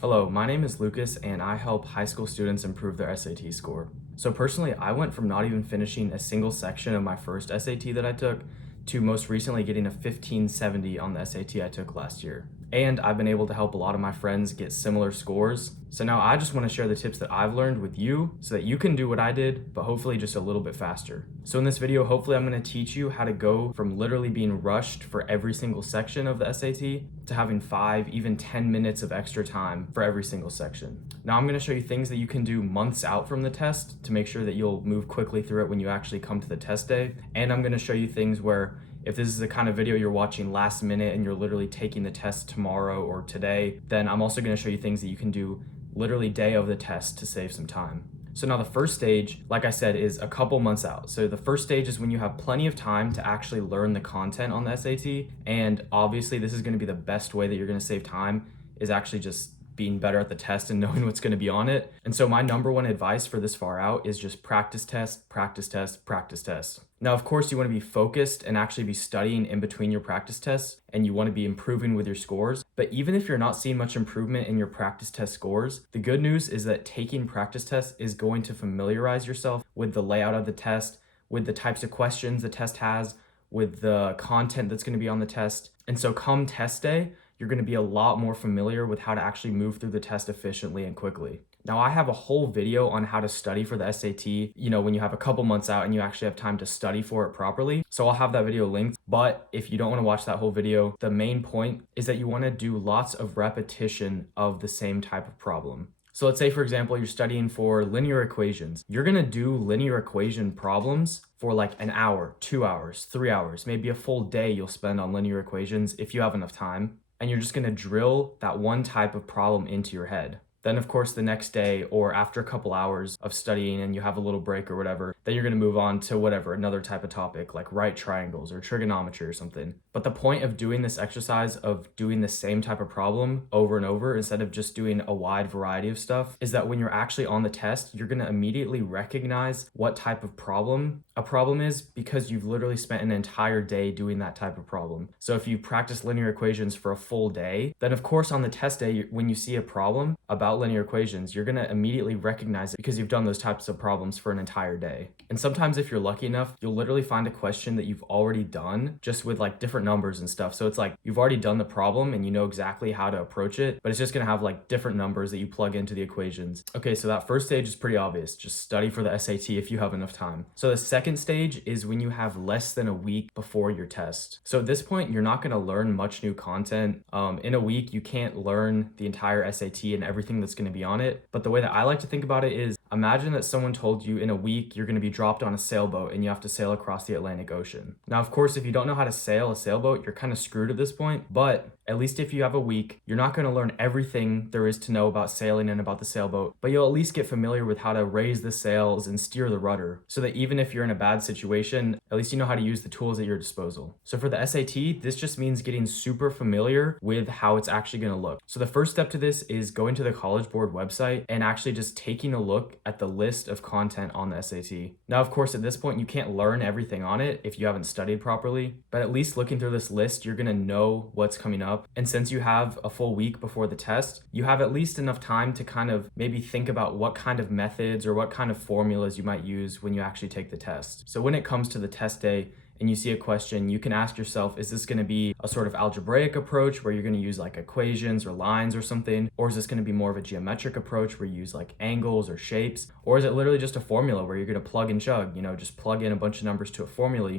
Hello, my name is Lucas and I help high school students improve their SAT score. So personally, I went from not even finishing a single section of my first SAT that I took to most recently getting a 1570 on the SAT I took last year. And I've been able to help a lot of my friends get similar scores. So now I just want to share the tips that I've learned with you so that you can do what I did, but hopefully just a little bit faster. So in this video, hopefully I'm going to teach you how to go from literally being rushed for every single section of the SAT to having 5, even 10 minutes of extra time for every single section. Now I'm going to show you things that you can do months out from the test to make sure that you'll move quickly through it when you actually come to the test day. And I'm going to show you things where if this is the kind of video you're watching last minute and you're literally taking the test tomorrow or today, then I'm also going to show you things that you can do literally day of the test to save some time. So now the first stage, like I said, is a couple months out. So the first stage is when you have plenty of time to actually learn the content on the SAT. And obviously this is going to be the best way that you're going to save time, is actually just being better at the test and knowing what's going to be on it. And so my number one advice for this far out is just practice test, practice test, practice test. Now, of course, you want to be focused and actually be studying in between your practice tests, and you want to be improving with your scores. But even if you're not seeing much improvement in your practice test scores, the good news is that taking practice tests is going to familiarize yourself with the layout of the test, with the types of questions the test has, with the content that's going to be on the test. And so come test day, you're going to be a lot more familiar with how to actually move through the test efficiently and quickly. Now, I have a whole video on how to study for the SAT, when you have a couple months out and you actually have time to study for it properly. So I'll have that video linked. But if you don't want to watch that whole video, the main point is that you want to do lots of repetition of the same type of problem. So let's say, for example, you're studying for linear equations. You're going to do linear equation problems for like an hour, 2 hours, 3 hours, maybe a full day you'll spend on linear equations if you have enough time. And you're just going to drill that one type of problem into your head. Then, of course, the next day or after a couple hours of studying and you have a little break or whatever, then you're going to move on to another type of topic like right triangles or trigonometry or something. But the point of doing this exercise of doing the same type of problem over and over instead of just doing a wide variety of stuff is that when you're actually on the test, you're going to immediately recognize what type of problem a problem is because you've literally spent an entire day doing that type of problem. So if you practice linear equations for a full day, then of course on the test day, when you see a problem about linear equations, you're going to immediately recognize it because you've done those types of problems for an entire day. And sometimes if you're lucky enough, you'll literally find a question that you've already done just with like different numbers and stuff. So it's like you've already done the problem and you know exactly how to approach it, but it's just going to have like different numbers that you plug into the equations. Okay, so that first stage is pretty obvious. Just study for the SAT if you have enough time. So the second stage is when you have less than a week before your test. So at this point, you're not going to learn much new content. In a week, you can't learn the entire SAT and everything that's going to be on it. But the way that I like to think about it is imagine that someone told you in a week you're going to be dropped on a sailboat and you have to sail across the Atlantic Ocean. Now, of course, if you don't know how to sail a sailboat, you're kind of screwed at this point. But at least if you have a week, you're not going to learn everything there is to know about sailing and about the sailboat, but you'll at least get familiar with how to raise the sails and steer the rudder so that even if you're in a bad situation, at least you know how to use the tools at your disposal. So for the SAT, this just means getting super familiar with how it's actually going to look. So the first step to this is going to the College Board website and actually just taking a look at the list of content on the SAT. Now, of course, at this point, you can't learn everything on it if you haven't studied properly, but at least looking through this list, you're going to know what's coming up. And since you have a full week before the test, you have at least enough time to kind of maybe think about what kind of methods or what kind of formulas you might use when you actually take the test. So when it comes to the test day, and you see a question, you can ask yourself, is this going to be a sort of algebraic approach where you're going to use like equations or lines or something? Or is this going to be more of a geometric approach where you use like angles or shapes? Or is it literally just a formula where you're going to plug and chug, just plug in a bunch of numbers to a formula,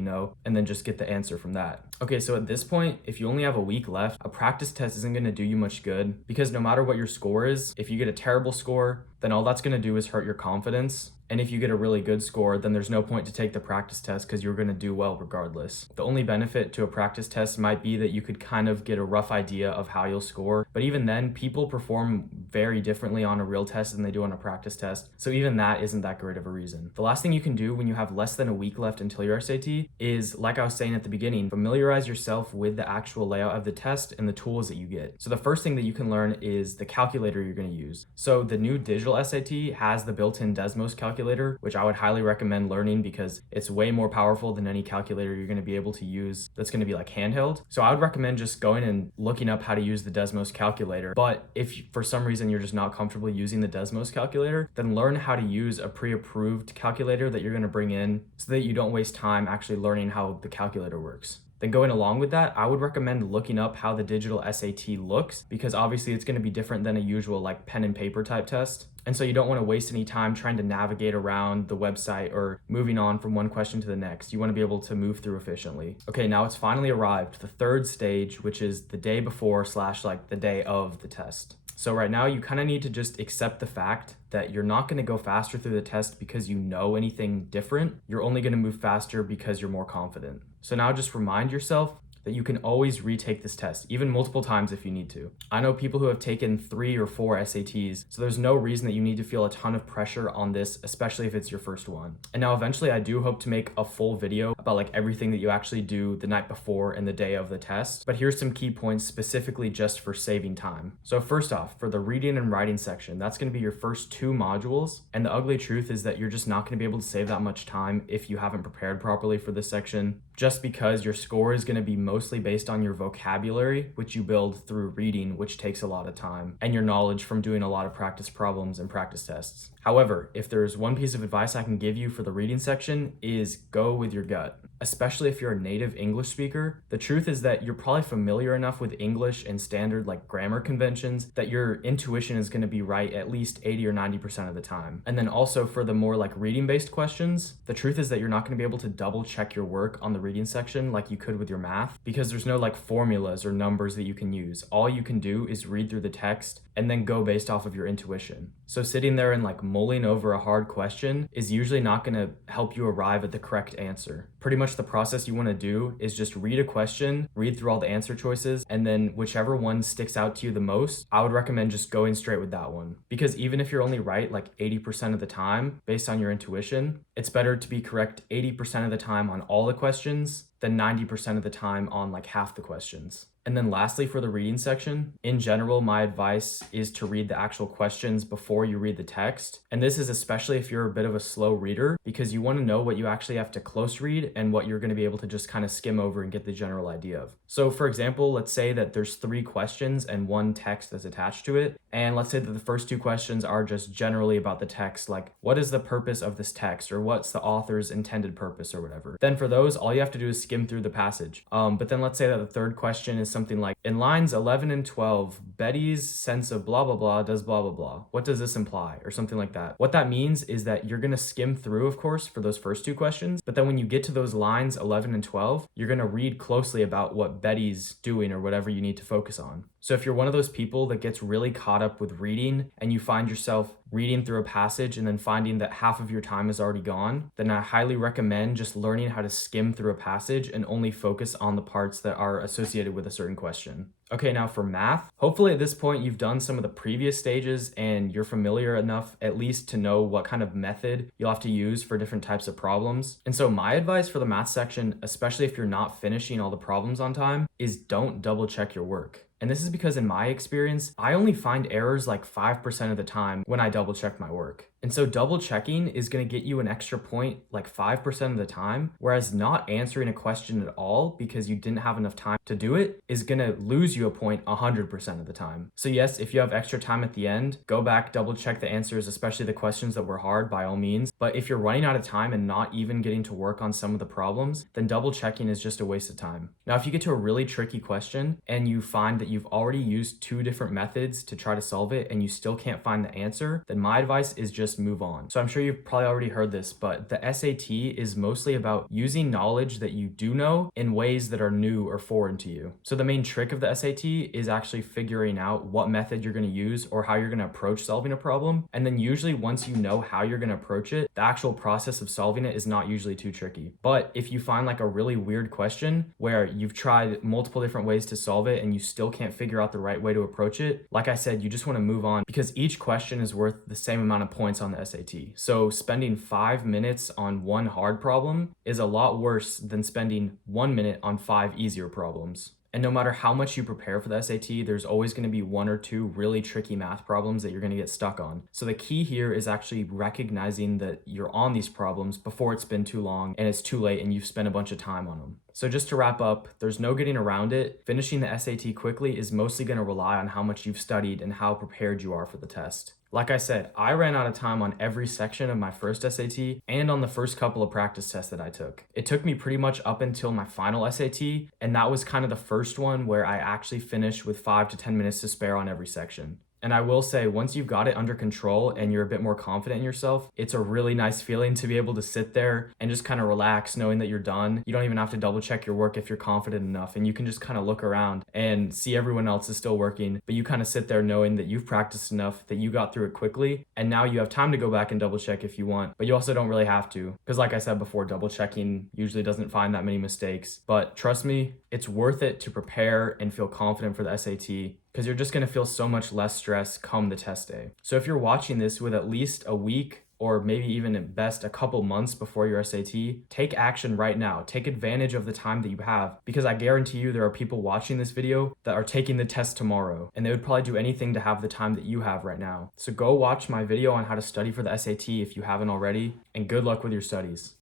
and then just get the answer from that? Okay, so at this point, if you only have a week left, a practice test isn't going to do you much good because no matter what your score is, if you get a terrible score, then all that's going to do is hurt your confidence. And if you get a really good score, then there's no point to take the practice test because you're going to do well regardless. The only benefit to a practice test might be that you could kind of get a rough idea of how you'll score. But even then, people perform very differently on a real test than they do on a practice test. So even that isn't that great of a reason. The last thing you can do when you have less than a week left until your SAT is, like I was saying at the beginning, familiarize yourself with the actual layout of the test and the tools that you get. So the first thing that you can learn is the calculator you're going to use. So the new digital SAT has the built-in Desmos calculator, which I would highly recommend learning because it's way more powerful than any calculator you're going to be able to use that's going to be like handheld. So I would recommend just going and looking up how to use the Desmos calculator. But if for some reason reason you're just not comfortable using the Desmos calculator, then learn how to use a pre-approved calculator that you're going to bring in so that you don't waste time actually learning how the calculator works. Then going along with that, I would recommend looking up how the digital SAT looks, because obviously it's going to be different than a usual like pen and paper type test. And so you don't want to waste any time trying to navigate around the website or moving on from one question to the next. You want to be able to move through efficiently. Okay, now it's finally arrived, the third stage, which is the day before / like the day of the test. So right now you kind of need to just accept the fact that you're not going to go faster through the test because you know anything different. You're only going to move faster because you're more confident. So now just remind yourself that you can always retake this test, even multiple times if you need to. I know people who have taken 3 or 4 SATs, so there's no reason that you need to feel a ton of pressure on this, especially if it's your first one. And now eventually I do hope to make a full video about like everything that you actually do the night before and the day of the test, but here's some key points specifically just for saving time. So first off, for the reading and writing section, that's going to be your first 2 modules, and the ugly truth is that you're just not going to be able to save that much time if you haven't prepared properly for this section, just because your score is going to be mostly based on your vocabulary, which you build through reading, which takes a lot of time, and your knowledge from doing a lot of practice problems and practice tests. However, if there's one piece of advice I can give you for the reading section is go with your gut. Especially if you're a native English speaker, the truth is that you're probably familiar enough with English and standard like grammar conventions that your intuition is going to be right at least 80 or 90% of the time. And then also for the more like reading based questions, the truth is that you're not going to be able to double check your work on the reading section like you could with your math, because there's no like formulas or numbers that you can use. All you can do is read through the text and then go based off of your intuition. So sitting there and like mulling over a hard question is usually not going to help you arrive at the correct answer. Pretty much the process you want to do is just read a question, read through all the answer choices, and then whichever one sticks out to you the most, I would recommend just going straight with that one. Because even if you're only right like 80% of the time based on your intuition, it's better to be correct 80% of the time on all the questions than 90% of the time on like half the questions. And then lastly, for the reading section, in general, my advice is to read the actual questions before you read the text. And this is especially if you're a bit of a slow reader, because you want to know what you actually have to close read and what you're going to be able to just kind of skim over and get the general idea of. So for example, let's say that there's 3 questions and 1 text that's attached to it. And let's say that the first 2 questions are just generally about the text, like what is the purpose of this text, or what's the author's intended purpose or whatever. Then for those, all you have to do is skim through the passage. But then let's say that the third question is something like, in lines 11 and 12, Betty's sense of blah, blah, blah does blah, blah, blah. What does this imply? Or something like that. What that means is that you're going to skim through, of course, for those first 2 questions. But then when you get to those lines 11 and 12, you're going to read closely about what Betty's doing or whatever you need to focus on. So if you're one of those people that gets really caught up with reading and you find yourself reading through a passage and then finding that half of your time is already gone, then I highly recommend just learning how to skim through a passage and only focus on the parts that are associated with a certain question. Okay, now for math, hopefully at this point you've done some of the previous stages and you're familiar enough at least to know what kind of method you'll have to use for different types of problems. And so my advice for the math section, especially if you're not finishing all the problems on time, is don't double check your work. And this is because in my experience, I only find errors like 5% of the time when I double check my work. And so double checking is going to get you an extra point like 5% of the time, whereas not answering a question at all because you didn't have enough time to do it is going to lose you a point 100% of the time. So yes, if you have extra time at the end, go back, double check the answers, especially the questions that were hard by all means. But if you're running out of time and not even getting to work on some of the problems, then double checking is just a waste of time. Now, if you get to a really tricky question and you find that you've already used 2 different methods to try to solve it and you still can't find the answer, then my advice is just move on. So I'm sure you've probably already heard this, but the SAT is mostly about using knowledge that you do know in ways that are new or foreign to you. So the main trick of the SAT is actually figuring out what method you're going to use or how you're going to approach solving a problem. And then usually once you know how you're going to approach it, the actual process of solving it is not usually too tricky. But if you find like a really weird question where you've tried multiple different ways to solve it and you still can't figure out the right way to approach it, like I said, you just want to move on because each question is worth the same amount of points on the SAT. So spending 5 minutes on one hard problem is a lot worse than spending 1 minute on 5 easier problems. And no matter how much you prepare for the SAT, there's always going to be 1 or 2 really tricky math problems that you're going to get stuck on. So the key here is actually recognizing that you're on these problems before it's been too long and it's too late and you've spent a bunch of time on them. So just to wrap up, there's no getting around it. Finishing the SAT quickly is mostly going to rely on how much you've studied and how prepared you are for the test. Like I said, I ran out of time on every section of my first SAT and on the first couple of practice tests that I took. It took me pretty much up until my final SAT, and that was kind of the first one where I actually finished with 5 to 10 minutes to spare on every section. And I will say, once you've got it under control and you're a bit more confident in yourself, it's a really nice feeling to be able to sit there and just kind of relax knowing that you're done. You don't even have to double check your work if you're confident enough, and you can just kind of look around and see everyone else is still working, but you kind of sit there knowing that you've practiced enough, that you got through it quickly, and now you have time to go back and double check if you want, but you also don't really have to, because like I said before, double checking usually doesn't find that many mistakes. But trust me, it's worth it to prepare and feel confident for the SAT, because you're just going to feel so much less stress come the test day. So if you're watching this with at least a week or maybe even at best a couple months before your SAT, take action right now. Take advantage of the time that you have, because I guarantee you there are people watching this video that are taking the test tomorrow, and they would probably do anything to have the time that you have right now. So go watch my video on how to study for the SAT if you haven't already, and good luck with your studies.